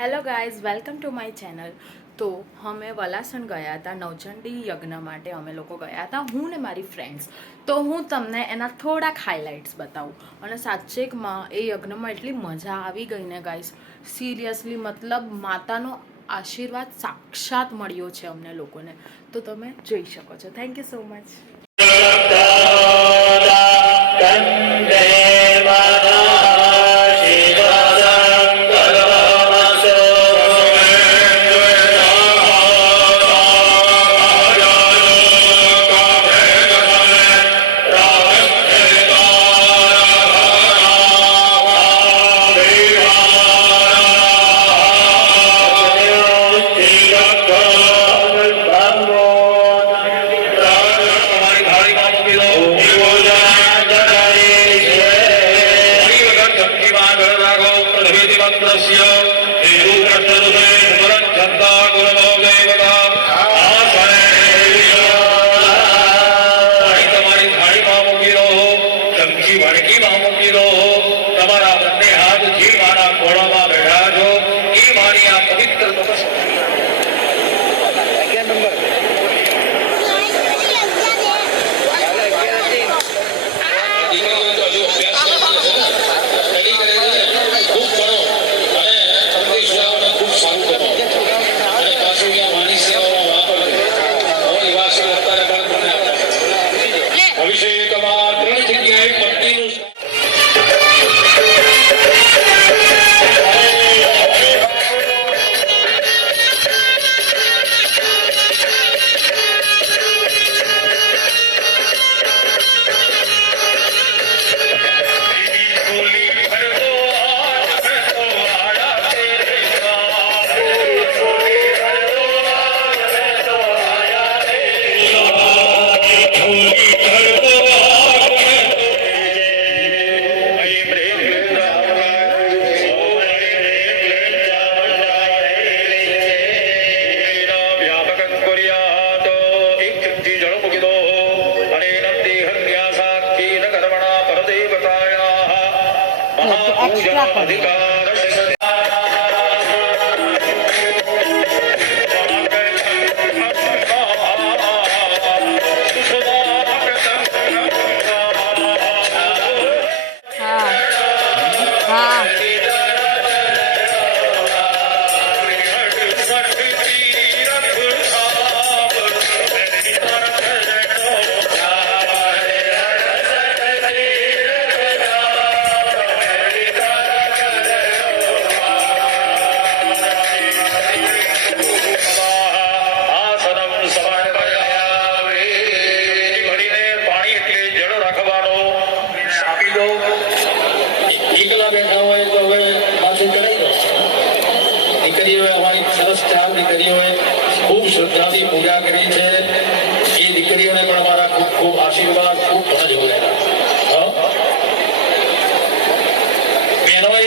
Hello guys, welcome to my channel. તો અમે વલાસણ ગયા હતા નવચંડી યજ્ઞ માટે. અમે લોકો ગયા હતા, હું ને મારી ફ્રેન્ડ્સ. તો હું તમને એના થોડાક હાઇલાઇટ્સ બતાવું. અને સાચેકમાં એ યજ્ઞમાં એટલી મજા આવી ગઈ ને ગાઈઝ, સિરિયસલી. મતલબ માતાનો આશીર્વાદ સાક્ષાત મળ્યો છે અમને લોકોને. તો તમે જોઈ શકો છો. Thank you so much. extra ખૂબ શ્રદ્ધાથી પૂજા કરી છે. એ દીકરીઓને પણ મારા ખૂબ ખૂબ આશીર્વાદ, ખૂબ ઘણા જોડાયેલા બહેનોએ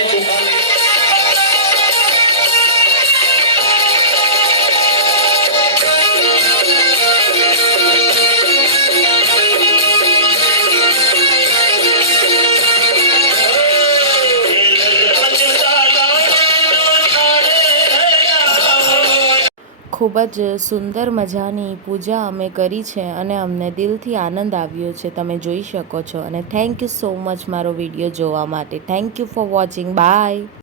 ખૂબ જ સુંદર મજાની પૂજા અમે કરી છે અને અમને દિલથી આનંદ આવ્યો છે. તમે જોઈ શકો છો. અને થેન્ક યુ સો મચ મારો વિડીયો જોવા માટે. Thank you for watching. By.